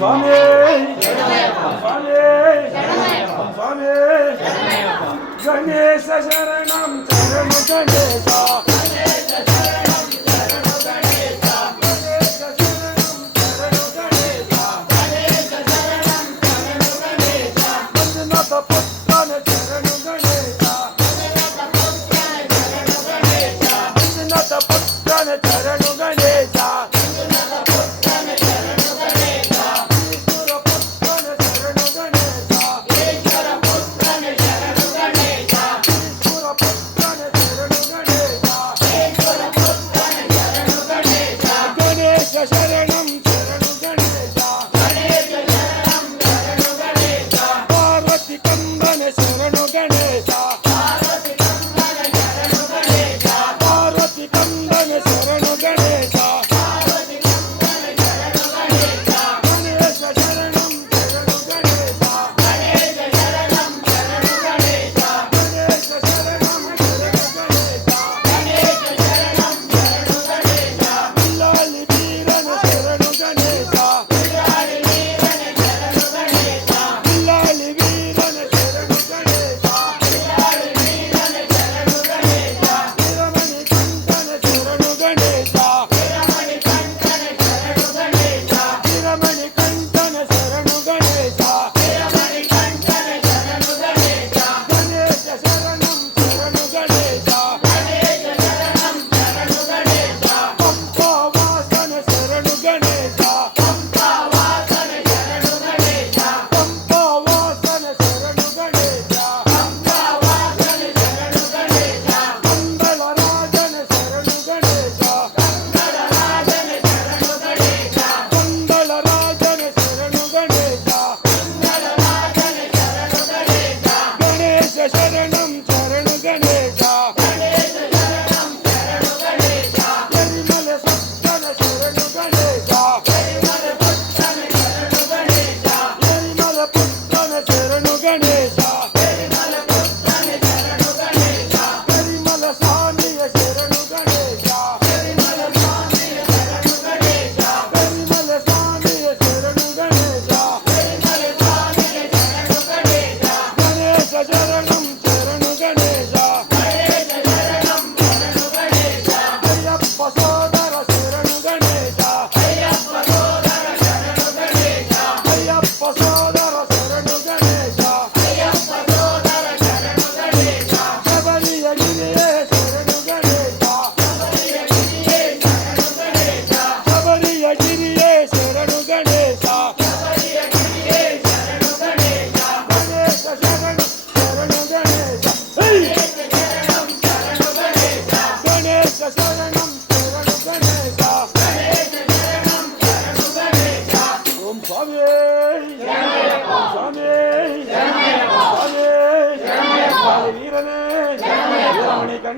స్వామి. స్వామి. స్వామి గణేశ శరణం. శరణ గణేశ.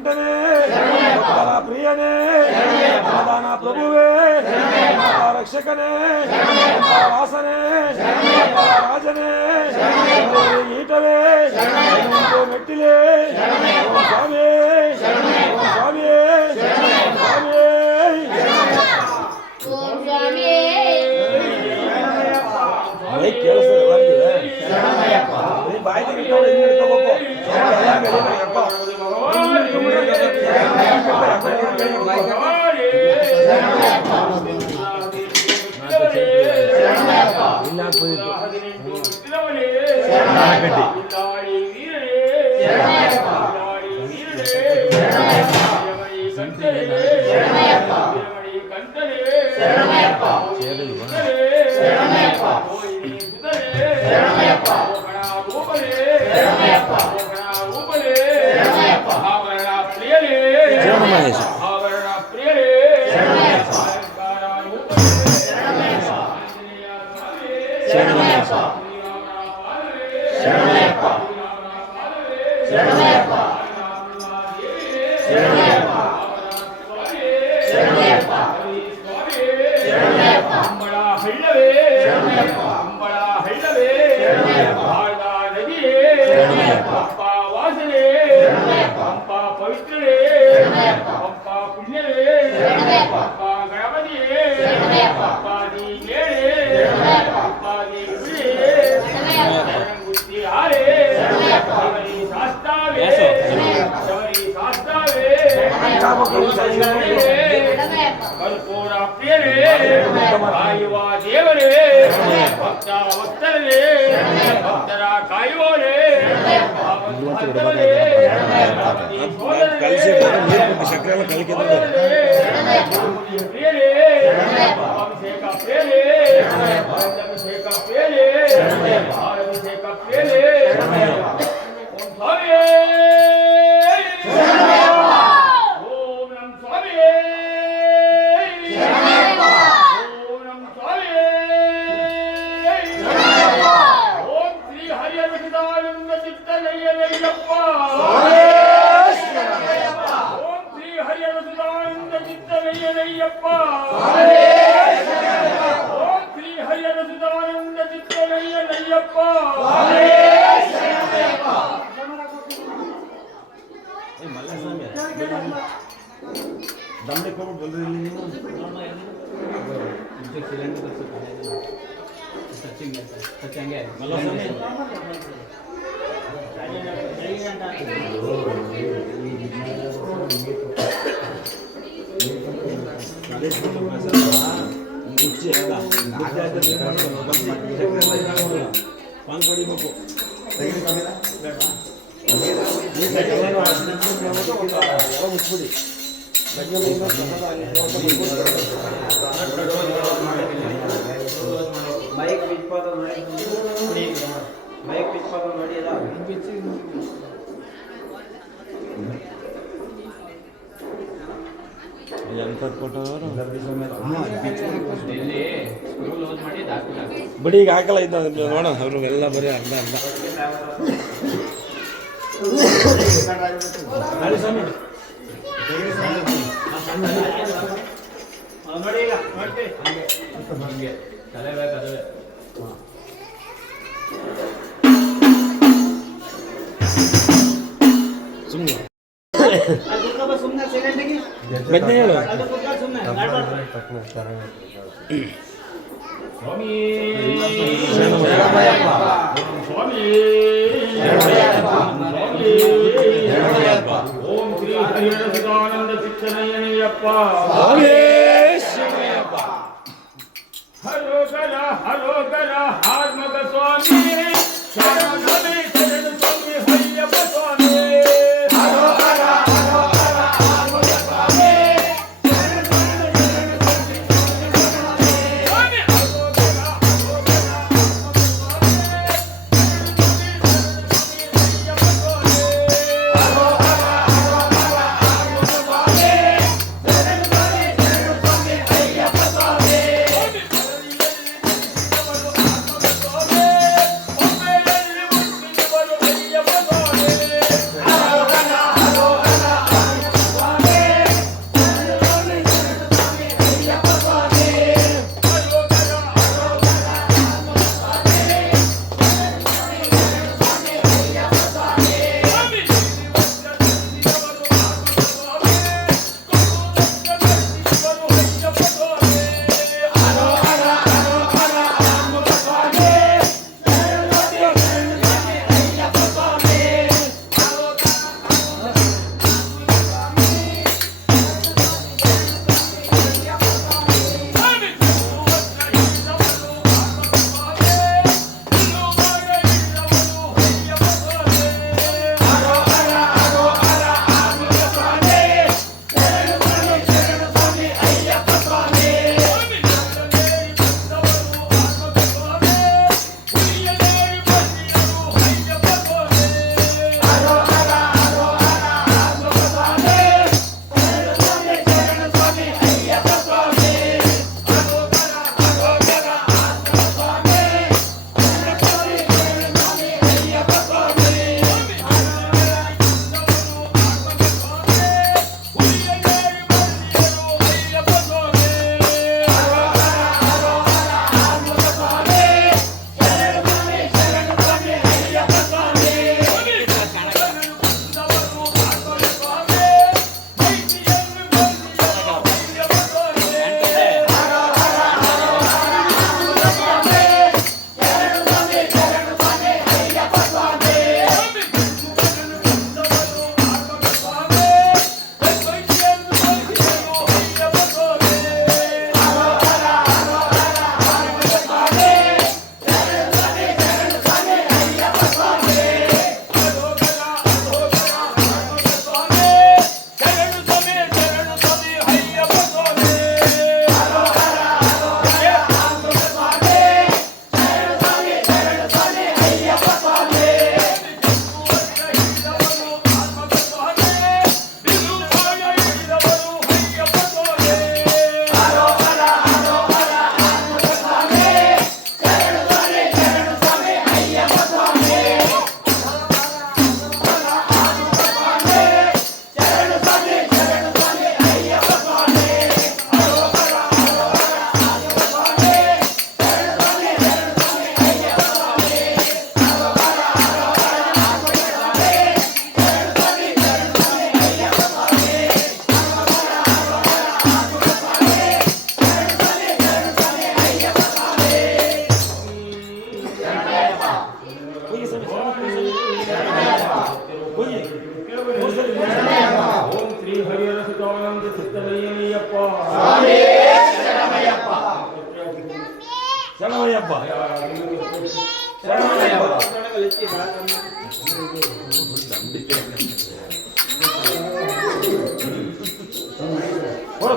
వెంటనే నా ప్రియనే నా ప్రభువే నా రక్షకనే నా వాసనే నా రాజనే ఈటవే మెట్టిలే స్వామి స్వామి స్వామి ಕೇಳಿಸ್ತದೆ ಬಾಯಿ ತೆಗೆದು ಶರಣಾಗತಿ Привет! ದಮ್ಮಕ್ಕೆ ಹೋಗ್ಬಿಟ್ಟು ಬಂದ್ರಿ ನೀವು ಬಡಿ ಬಿಡಿ ಈಗ ಹಾಕಲ್ಲ ಇದ್ದ ನೋಡೋಣ ಅವ್ರಿಗೆಲ್ಲ ಬರೀ ಅರ್ಧ ಅರ್ಧ. ಸುಮ್ಮನೆ ಮತ್ತೆ ಸ್ವಾಮಿ ಸ್ವಾಮಿ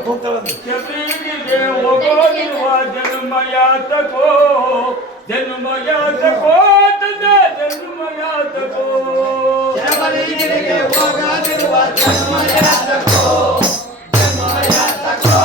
जन्म को जन्मया तको जन्म तको जन्म तको जन्मया तको जन्मया तको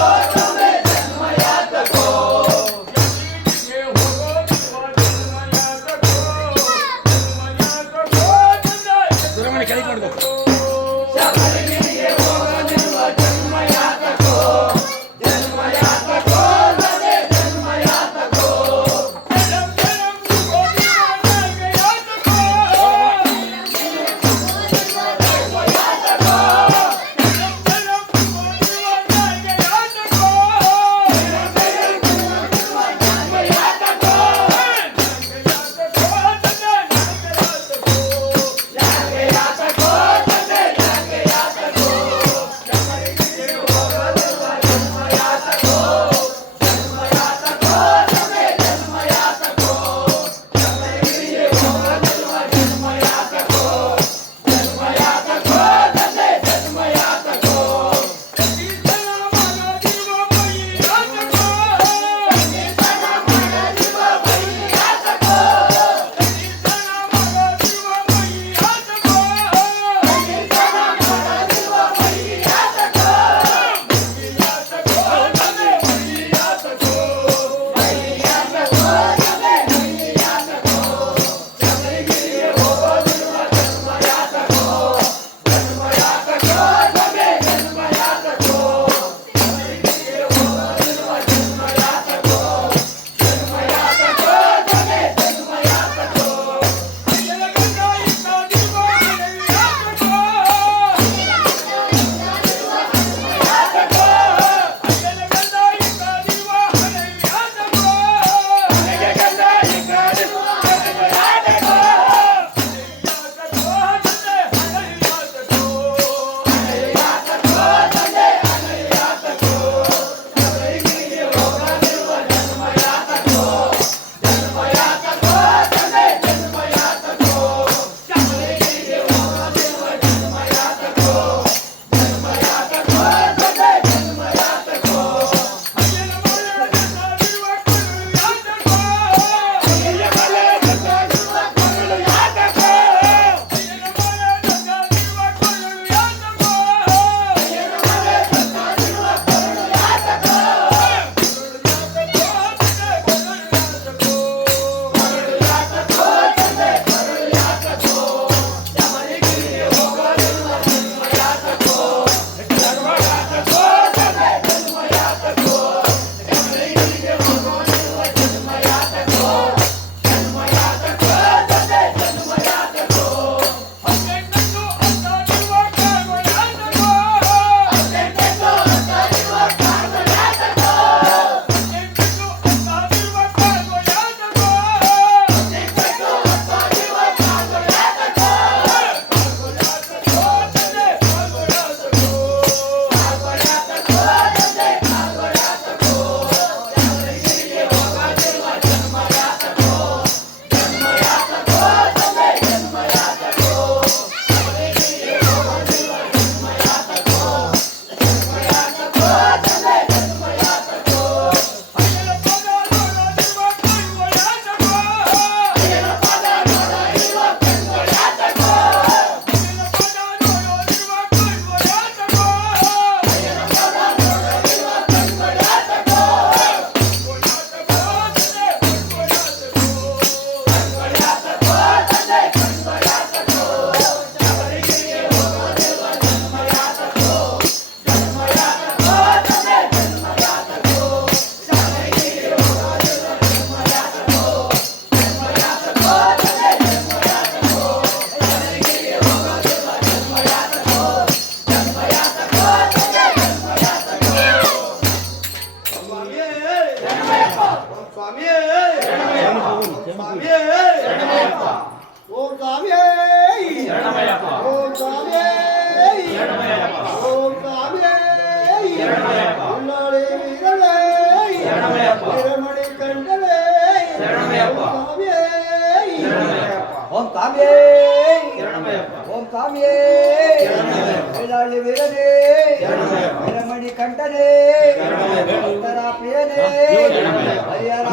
பிரமணி கண்டவே. ஓம் தாமியே ஓம் தாமியே வீரனே பிரமணி கண்டனே. பிரியனே. ஹரியாரா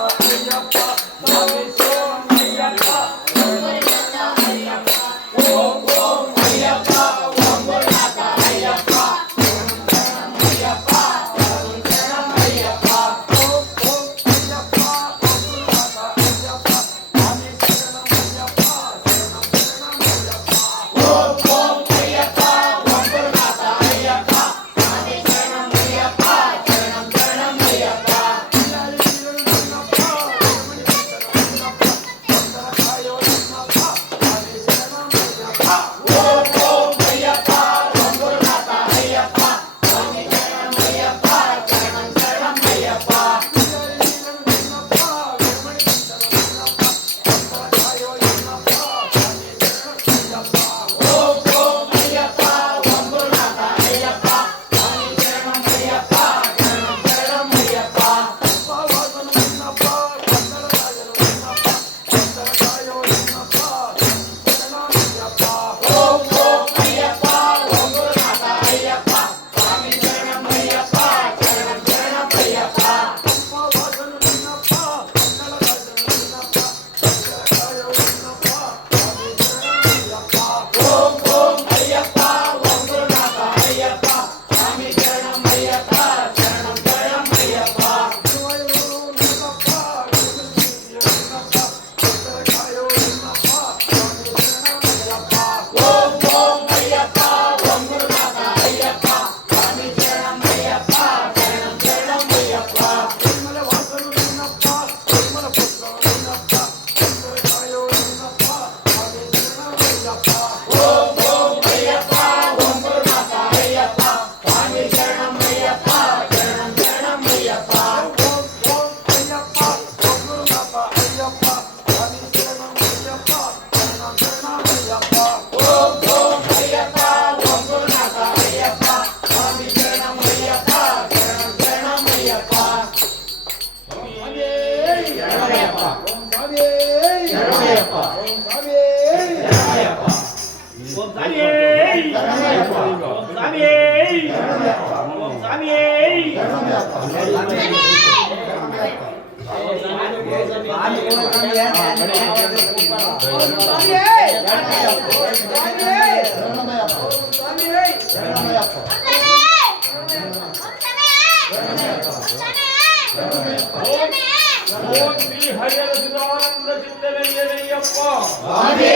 சித்தலிங்கனையப்பா சுவாமியே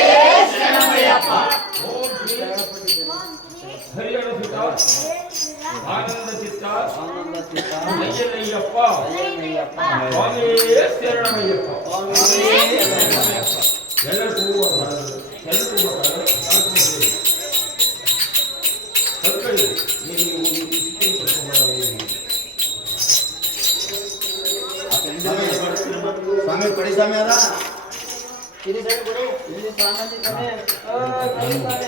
சரணமையப்பா ஓம் સામેથી તમે